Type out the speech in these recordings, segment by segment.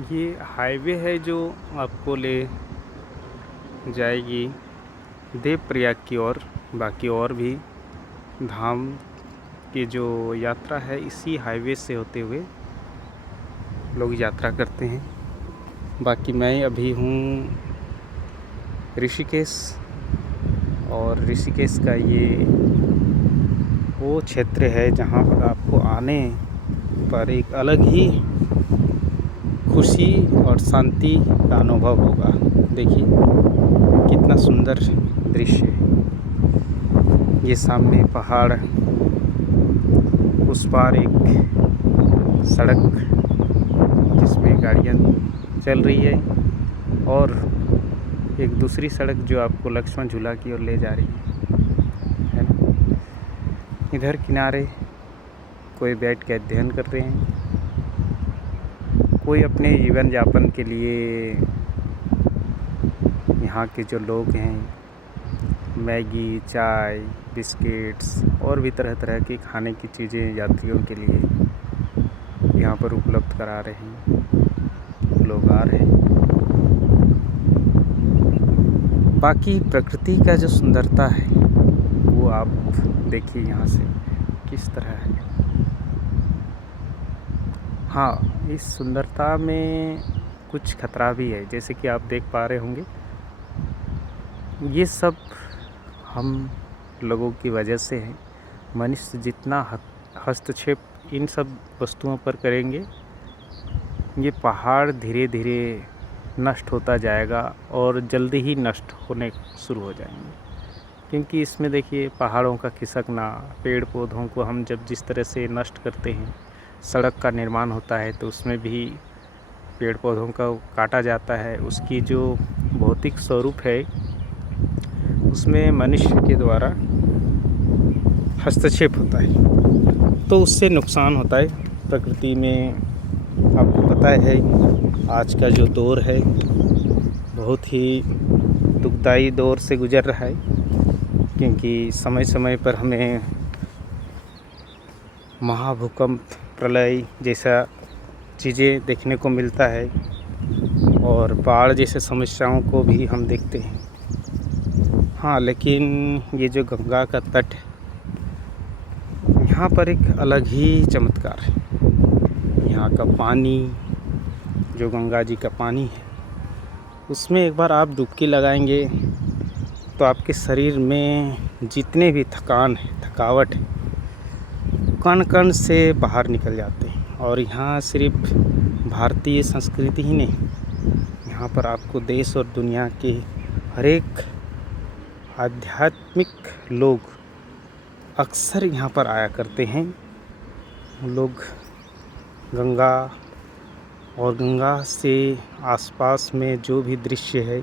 ये हाईवे है जो आपको ले जाएगी देवप्रयाग की ओर। बाकी और भी धाम की जो यात्रा है इसी हाईवे से होते हुए लोग यात्रा करते हैं। बाकी मैं अभी हूँ ऋषिकेश, और ऋषिकेश का ये वो क्षेत्र है जहाँ पर आपको आने पर एक अलग ही खुशी और शांति का अनुभव होगा। देखिए कितना सुंदर दृश्य है। ये सामने पहाड़, उस पार एक सड़क जिसमें गाड़ियाँ चल रही है, और एक दूसरी सड़क जो आपको लक्ष्मण झूला की ओर ले जा रही है ना। इधर किनारे कोई बैठ के अध्ययन कर रहे हैं, कोई अपने जीवन यापन के लिए यहाँ के जो लोग हैं मैगी, चाय, बिस्किट्स और भी तरह तरह की खाने की चीज़ें यात्रियों के लिए यहाँ पर उपलब्ध करा रहे हैं। लोग आ रहे हैं। बाकी प्रकृति का जो सुंदरता है वो आप देखिए यहाँ से किस तरह है। हाँ, इस सुंदरता में कुछ खतरा भी है, जैसे कि आप देख पा रहे होंगे। ये सब हम लोगों की वजह से है। मनुष्य जितना हस्तक्षेप इन सब वस्तुओं पर करेंगे, ये पहाड़ धीरे धीरे नष्ट होता जाएगा और जल्दी ही नष्ट होने शुरू हो जाएंगे। क्योंकि इसमें देखिए पहाड़ों का खिसकना, पेड़ पौधों को हम जब जिस तरह से नष्ट करते हैं, सड़क का निर्माण होता है तो उसमें भी पेड़ पौधों का काटा जाता है। उसकी जो भौतिक स्वरूप है उसमें मनुष्य के द्वारा हस्तक्षेप होता है, तो उससे नुकसान होता है प्रकृति में। आपको पता है आज का जो दौर है बहुत ही दुखदाई दौर से गुजर रहा है, क्योंकि समय समय पर हमें महाभूकंप, प्रलय जैसा चीज़ें देखने को मिलता है, और बाढ़ जैसे समस्याओं को भी हम देखते हैं। हाँ, लेकिन ये जो गंगा का तट है यहाँ पर एक अलग ही चमत्कार है। यहाँ का पानी, जो गंगा जी का पानी है, उसमें एक बार आप डुबकी लगाएंगे तो आपके शरीर में जितने भी थकान है, थकावट है, कण कण से बाहर निकल जाते हैं। और यहाँ सिर्फ भारतीय संस्कृति ही नहीं, यहाँ पर आपको देश और दुनिया के हर एक आध्यात्मिक लोग अक्सर यहाँ पर आया करते हैं। लोग गंगा और गंगा से आसपास में जो भी दृश्य है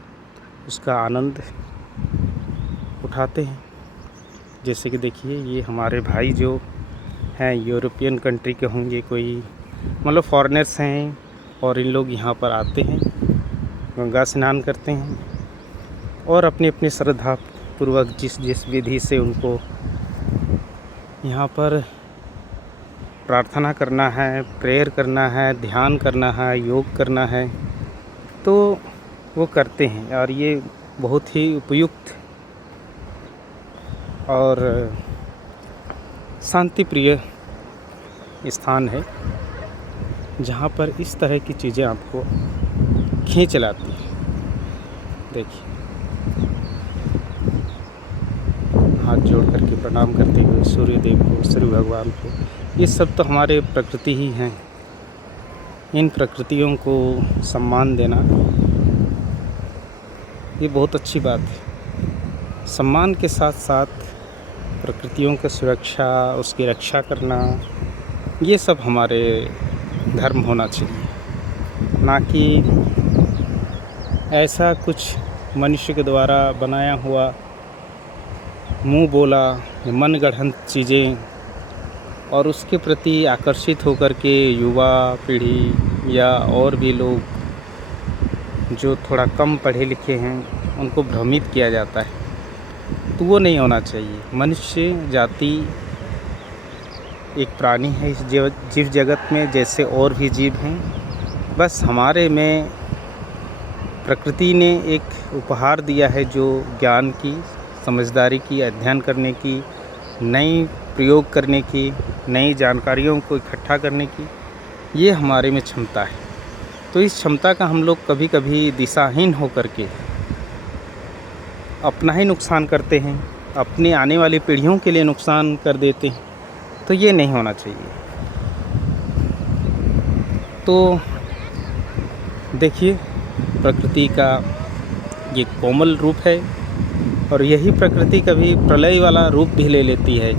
उसका आनंद उठाते हैं। जैसे कि देखिए ये हमारे भाई जो हैं यूरोपियन कंट्री के होंगे, कोई मतलब फॉरेनर्स हैं, और इन लोग यहाँ पर आते हैं, गंगा स्नान करते हैं और अपनी अपनी श्रद्धा पूर्वक जिस विधि से उनको यहाँ पर प्रार्थना करना है, प्रेयर करना है, ध्यान करना है, योग करना है, तो वो करते हैं। और ये बहुत ही उपयुक्त और शांति प्रिय स्थान है, जहाँ पर इस तरह की चीज़ें आपको खींच लाती हैं। देखिए हाथ जोड़ करके प्रणाम करते हुए सूर्य देव को, सूर्य भगवान को, ये सब तो हमारे प्रकृति ही हैं। इन प्रकृतियों को सम्मान देना ये बहुत अच्छी बात है। सम्मान के साथ साथ प्रकृतियों की सुरक्षा, उसकी रक्षा करना, ये सब हमारे धर्म होना चाहिए, ना कि ऐसा कुछ मनुष्य के द्वारा बनाया हुआ मुंह बोला मन गढ़ंत चीज़ें, और उसके प्रति आकर्षित होकर के युवा पीढ़ी या और भी लोग जो थोड़ा कम पढ़े लिखे हैं उनको भ्रमित किया जाता है, तो वो नहीं होना चाहिए। मनुष्य जाति एक प्राणी है इस जीव जगत में, जैसे और भी जीव हैं, बस हमारे में प्रकृति ने एक उपहार दिया है, जो ज्ञान की, समझदारी की, अध्ययन करने की, नई प्रयोग करने की, नई जानकारियों को इकट्ठा करने की, ये हमारे में क्षमता है। तो इस क्षमता का हम लोग कभी कभी दिशाहीन होकर के अपना ही नुकसान करते हैं, अपनी आने वाली पीढ़ियों के लिए नुकसान कर देते हैं। तो ये नहीं होना चाहिए। तो देखिए, प्रकृति का ये कोमल रूप है, और यही प्रकृति कभी प्रलय वाला रूप भी ले लेती है।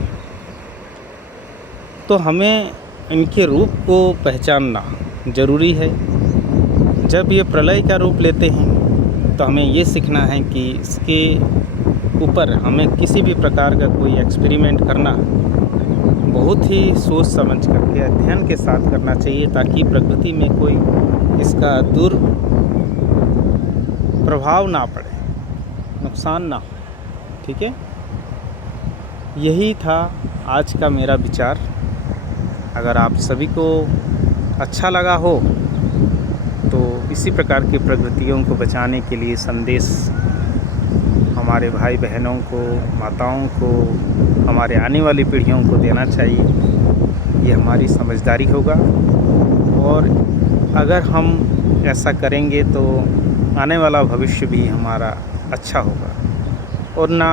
तो हमें इनके रूप को पहचानना ज़रूरी है। जब ये प्रलय का रूप लेते हैं तो हमें ये सीखना है कि इसके ऊपर हमें किसी भी प्रकार का कोई एक्सपेरिमेंट करना बहुत ही सोच समझ करके, अध्ययन के साथ करना चाहिए, ताकि प्रकृति में कोई इसका दुष्प्रभाव ना पड़े, नुकसान ना हो। ठीक है, यही था आज का मेरा विचार। अगर आप सभी को अच्छा लगा हो तो इसी प्रकार की प्रकृतियों को बचाने के लिए संदेश हमारे भाई बहनों को, माताओं को, हमारे आने वाली पीढ़ियों को देना चाहिए। ये हमारी समझदारी होगा, और अगर हम ऐसा करेंगे तो आने वाला भविष्य भी हमारा अच्छा होगा, और ना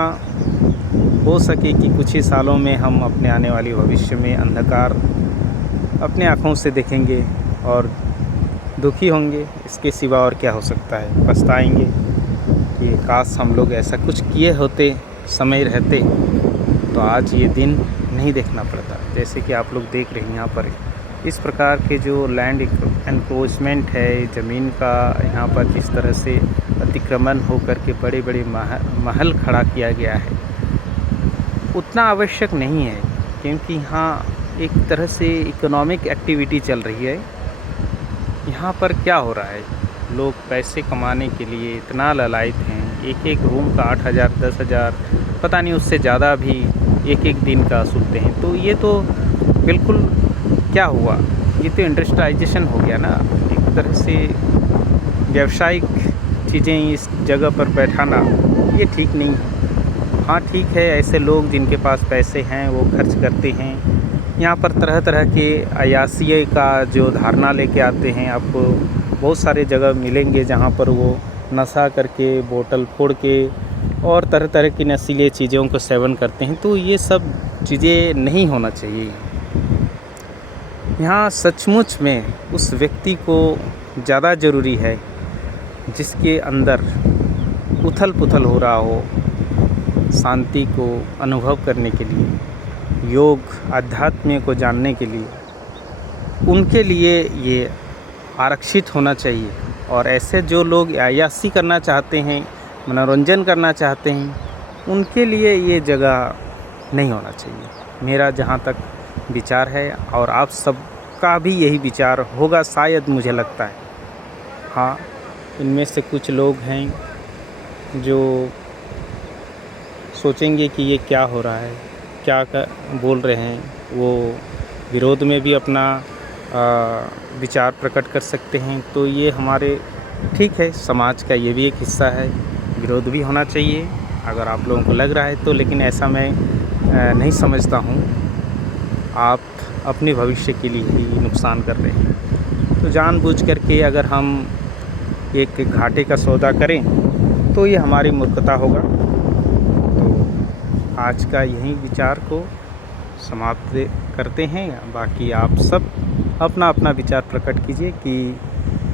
हो सके कि कुछ ही सालों में हम अपने आने वाले भविष्य में अंधकार अपने आँखों से देखेंगे और दुखी होंगे। इसके सिवा और क्या हो सकता है। पछताएंगे कि काश हम लोग ऐसा कुछ किए होते, समय रहते, तो आज ये दिन नहीं देखना पड़ता। जैसे कि आप लोग देख रहे हैं यहाँ पर इस प्रकार के जो लैंड एनक्रोचमेंट है, ज़मीन का यहाँ पर जिस तरह से अतिक्रमण होकर के बड़े बड़े महल खड़ा किया गया है, उतना आवश्यक नहीं है, क्योंकि यहाँ एक तरह से इकोनॉमिक एक्टिविटी चल रही है। यहाँ पर क्या हो रहा है, लोग पैसे कमाने के लिए इतना ललायत हैं। एक एक रूम का 8,000 10,000, पता नहीं उससे ज़्यादा भी एक एक दिन का सुनते हैं। तो ये तो बिल्कुल क्या हुआ, ये तो इंडस्ट्रियलाइजेशन हो गया ना। एक तरह से व्यावसायिक चीज़ें इस जगह पर बैठाना, ये ठीक नहीं है। हाँ ठीक है, ऐसे लोग जिनके पास पैसे हैं वो खर्च करते हैं। यहाँ पर तरह तरह के अय्याशी का जो धारणा लेके आते हैं, आपको बहुत सारे जगह मिलेंगे जहाँ पर वो नशा करके, बोतल फोड़ के और तरह तरह की नशीले चीज़ों को सेवन करते हैं। तो ये सब चीज़ें नहीं होना चाहिए। यहाँ सचमुच में उस व्यक्ति को ज़्यादा ज़रूरी है जिसके अंदर उथल पुथल हो रहा हो, शांति को अनुभव करने के लिए, योग आध्यात्म को जानने के लिए, उनके लिए ये आरक्षित होना चाहिए। और ऐसे जो लोग अय्याशी करना चाहते हैं, मनोरंजन करना चाहते हैं, उनके लिए ये जगह नहीं होना चाहिए। मेरा जहाँ तक विचार है, और आप सबका भी यही विचार होगा शायद, मुझे लगता है। हाँ, इनमें से कुछ लोग हैं जो सोचेंगे कि ये क्या हो रहा है, क्या बोल रहे हैं। वो विरोध में भी अपना विचार प्रकट कर सकते हैं। तो ये हमारे ठीक है, समाज का ये भी एक हिस्सा है, विरोध भी होना चाहिए अगर आप लोगों को लग रहा है तो। लेकिन ऐसा मैं नहीं समझता हूँ। आप अपने भविष्य के लिए ही नुकसान कर रहे हैं। तो जानबूझ करके अगर हम एक घाटे का सौदा करें तो ये हमारी मूर्खता होगा। तो आज का यही विचार को समाप्त करते हैं। बाकी आप सब अपना अपना विचार प्रकट कीजिए कि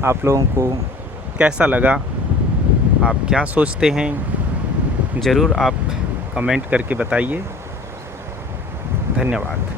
आप लोगों को कैसा लगा, आप क्या सोचते हैं। ज़रूर आप कमेंट करके बताइए। धन्यवाद।